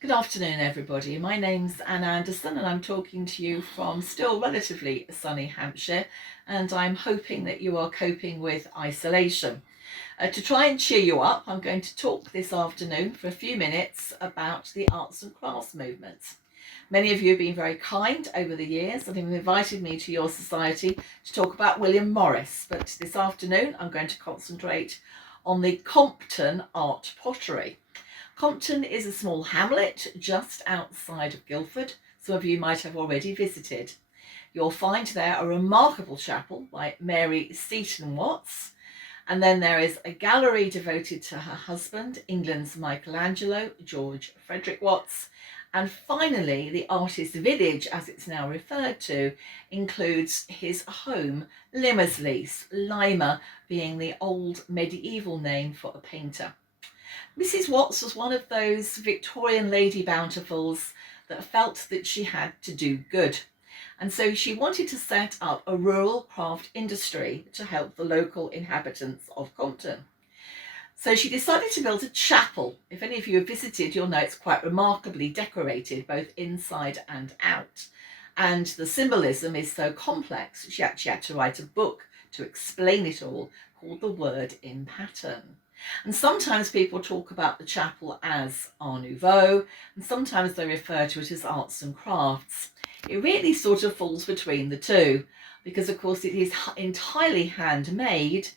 Good afternoon, everybody. My name's Anne Anderson, and I'm talking to you from still relatively sunny Hampshire, and I'm hoping that you are coping with isolation. To try and cheer you up, I'm going to talk this afternoon for a few minutes about the arts and crafts movement. Many of you have been very kind over the years and have invited me to your society to talk about William Morris, but this afternoon I'm going to concentrate on the Compton art pottery. Compton is a small hamlet just outside of Guildford. Some of you might have already visited. You'll find there a remarkable chapel by Mary Seton Watts, and then there is a gallery devoted to her husband, England's Michelangelo, George Frederick Watts, and finally the artist's village, as it's now referred to, includes his home, Limersleigh, Lima being the old medieval name for a painter. Mrs. Watts was one of those Victorian Lady Bountifuls that felt that she had to do good. And so she wanted to set up a rural craft industry to help the local inhabitants of Compton. So she decided to build a chapel. If any of you have visited, you'll know it's quite remarkably decorated, both inside and out. And the symbolism is so complex, she actually had to write a book to explain it all, called The Word in Pattern. And sometimes people talk about the chapel as Art Nouveau, and sometimes they refer to it as arts and crafts. It really sort of falls between the two, because of course it is entirely handmade,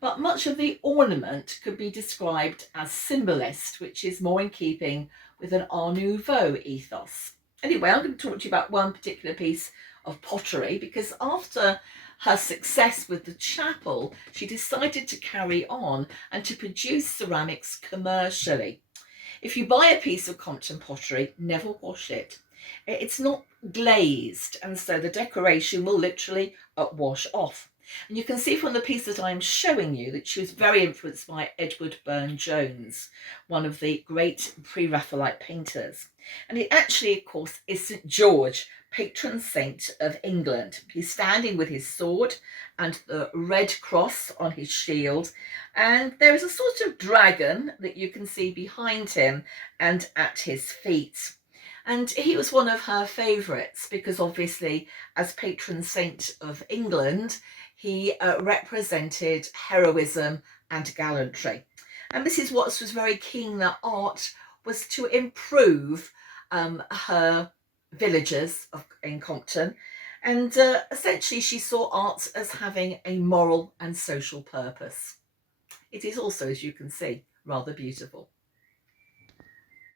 but much of the ornament could be described as symbolist, which is more in keeping with an Art Nouveau ethos. Anyway, I'm going to talk to you about one particular piece of pottery, because after her success with the chapel, she decided to carry on and to produce ceramics commercially. If you buy a piece of Compton pottery, never wash it. It's not glazed, and so the decoration will literally wash off. And you can see from the piece that I'm showing you that she was very influenced by Edward Burne-Jones, one of the great pre-Raphaelite painters. And it actually, of course, is St. George, patron saint of England. He's standing with his sword and the red cross on his shield. And there is a sort of dragon that you can see behind him and at his feet. And he was one of her favourites because obviously, as patron saint of England, he represented heroism and gallantry. And Mrs. Watts was very keen that art was to improve her villagers in Compton. And essentially, she saw art as having a moral and social purpose. It is also, as you can see, rather beautiful.